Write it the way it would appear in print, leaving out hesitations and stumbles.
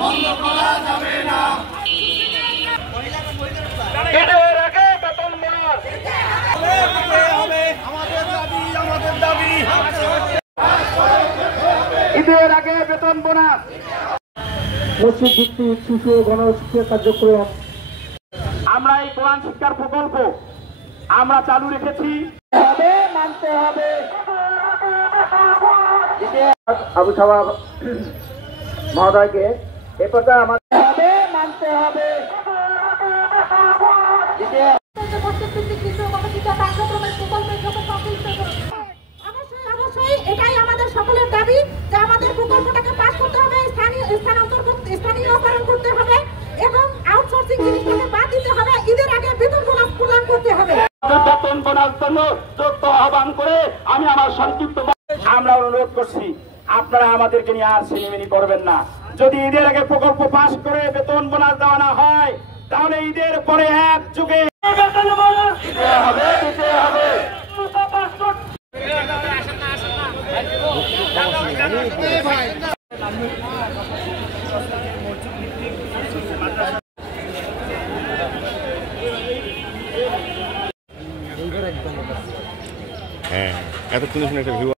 বন্ধ করা যাবে না। ঈদের আগে বেতন হবে, আমাদের দাবি, আমাদের দাবি। ঈদের আগে বেতন বোনাস। মসজিদ ভিত্তিক শিশু ও গণশিক্ষা কার্যক্রম আমরা এই কোরআন শিক্ষার প্রকল্প আমরা চালু রেখেছি, মানতে হবে। আবু সাবাব মহোদয়কে এ পর্যায়ে আমাদের হবে মানতে হবে। অবশ্যই এটাই আমাদের সকলের দাবি যে আমাদের প্রকল্পটাকে পাস করতে হবে, স্থানীয়করণ করতে হবে এবং আউটসোর্সিং জিনিসটাকে বাদ দিতে হবে। ঈদের আগে বেতন বোনাস প্রদান করতে হবে। বেতন বোনাস জন্য যোগ্য আহ্বান করে আমি আমার সংক্ষিপ্ত আমরা অনুরোধ করছি, আপনারা আমাদেরকে নিয়ে আর সিনেমিনি করবেন না। যদি ঈদের আগে প্রকল্প পাস করে বেতন বোনাস দেওয়া না হয়, তাহলে ঈদের পরে এক যুগে বেতন বোনাস দিতে হবে, দিতে হবে। হ্যাঁ, এতক্ষণ একটা ভিউ